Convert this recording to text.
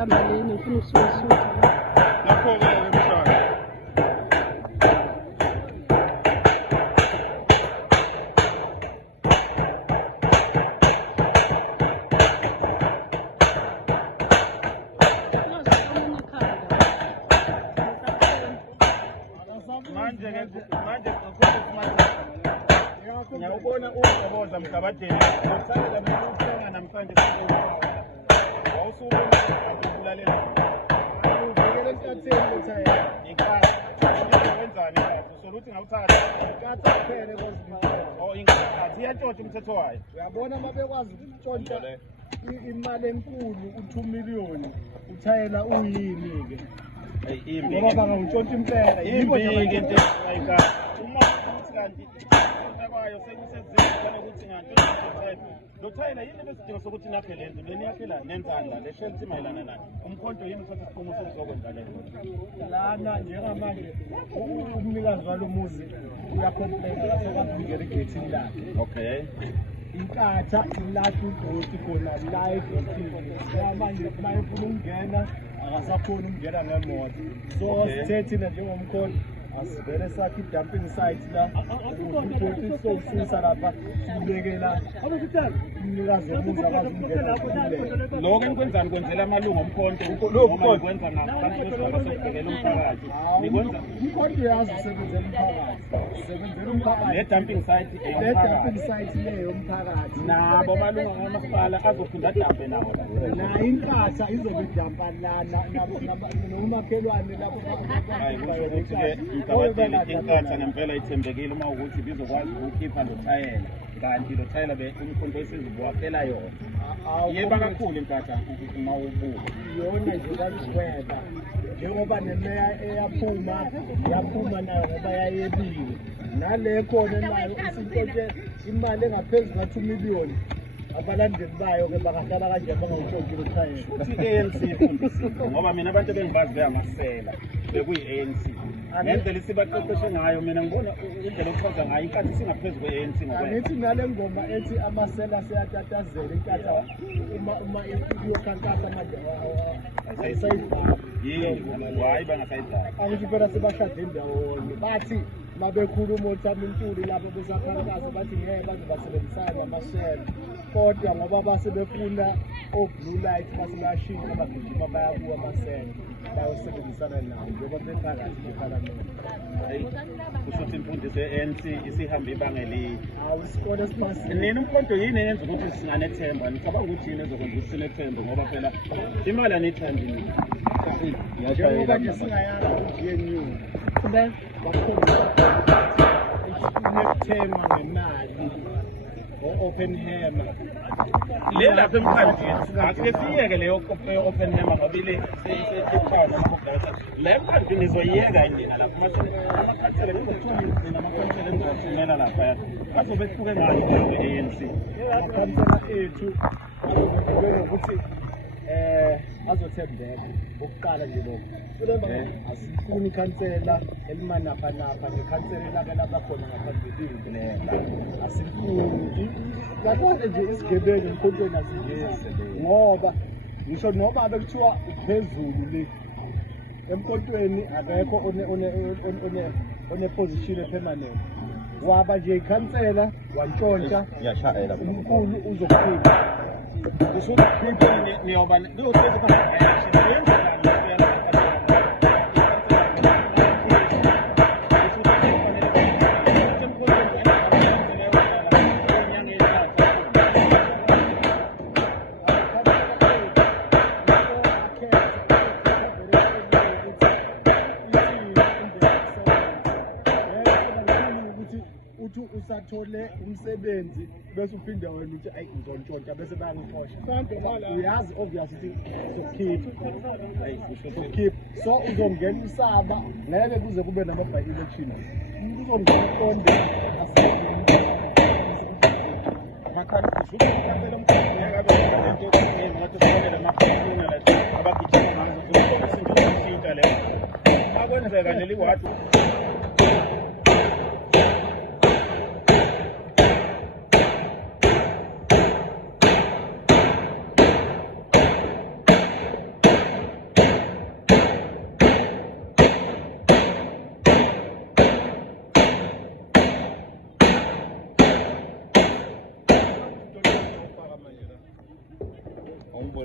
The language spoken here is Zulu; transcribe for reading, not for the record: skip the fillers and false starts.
Abalini ufuna ususuka. Lapho-ke umshana. Manje ngiyabona uqoboza mhlabadeni uthanda ukuthenga namhlanje awusubona ukulalela uvukele enkatheni uthaya ikhathi wenzani usola ukuthi ngawuthanda ikhathi kuphele inkathi iyantshontsha umthetho wayo uyabona uma bekwazi ukutshontsha imali enkulu u2 million uthayela uyini-ke ngoba bangawutshontsha impela yimbi-ke into ayikhathi uma ukuthi kanti kwayo sekusenzekile ukuthi lothayela yini besidingo sokuthi nakhe lento leni yakhela nenzani la leshelthi mayelana nayo umkhonto yini uthatha isinqumo sokuzokwenza lento lana njengamanje umnikazi walo muzi uyacomplaina kasokwazi ukungena egethini lakhe okay inkatha ilapho igoti khona live manje uma efuna ukungena akasakhona ukungena ngemoto so sithethile njengomkhonto asivele sakhe i-dumping site la ukuthi sokufisa lapha sibekela umnikazi womuzi akwazi ukungena lokho enikwenzani kwenzela amalungu omkhonto noma kwenza ngaphansi kwesibhekela umphakathi nikwenza umkhonto uyazi usebenzela umphakathi usebenzela umphakathi le-dumping site leyo umphakathi nabo amalungu kamasipala azophinda adampe nawo nayo inkatha izobe idampa nomakhelwane lapho inkatha ngempela ithembekile uma ukuthi bizokwazi ukukhipha lothayela kanti lothayela umkhonto wesizibuwakhela yona yeba kakhulu inkatha uma ubuka iyona nje kakuweba njengoba nemeya yaphuma nayo ngoba yayebiwe nale khona nayo isintshontshe imali engaphezu ka2 million abalandeli bayo-ke bangahlala kanje bangawutshontshi lothayela futhi i-ANC ifundisiwe ngoba mina abantu bengibazi beyamasela bekuyi-ANC ngendlela isibaqeqeshe ngayo mina ngibona indlela okuchaza ngayo inkathi isingaphezu kwe-ANC angithi ngale ngoma ethi amasela seyatatazela inkatha uma iyokhankasa manje ayisayibhali hayi bangasayibhali angithi phela sebashade ndawonye bathi mabekhuluma oThamintuli lapho besakhankasa bathi ngeke baze basebenzisana namasela kodwa ngoba base befuna o-blue light base bayashintsha bagijima bayakuwa amasela bayosebenzisana nawo njengoba bephakathi bephalamende kushuthi imfundiso ye-ANC isihambe ibanga elide hawu isikole esiphasile nina umkhonto yini eyenza ukuthi singanethemba ngicabanga ukuthi yini ezokwenza ukuthi sinethembe ngoba phela imali aniyithandi njengoba nje singayazi ukuthi yenyuka inekuthengwa ngemali o-Oppenheimer le lapha emkhandlini ake siyeke leyo Oppenheimer ngoba ile seyikhona le emkhandlini izoyiyeka indina lapho amakhansela ngizothunywa namakhansela engizothumela lapha azobe sihluke ngani kwe-ANC amakhansela ethu azobe ukuthi azothembeka okuqala nje lokho asifuni ikhansela elimanaphanapha nekhansela elake labakhona ngaphambilini asifuni kakhona nje isigebeni emkhontweni asingenzi ngoba ngisho noma bekuthiwa phezulu le emkhontweni akekho one-position permanent waba nje ikhansela wantshontsha umkhulu uzokhipha usukhipha niyoba kuyoseza usathole umsebenzi bese uphinda wena uthi ayi ngizontshontsha bese bayangixosha uyazi obviously sokhipha so uzongena usaba ngeke kuze kube nama-by-election uzongena uqonde akwenzeka leli wadi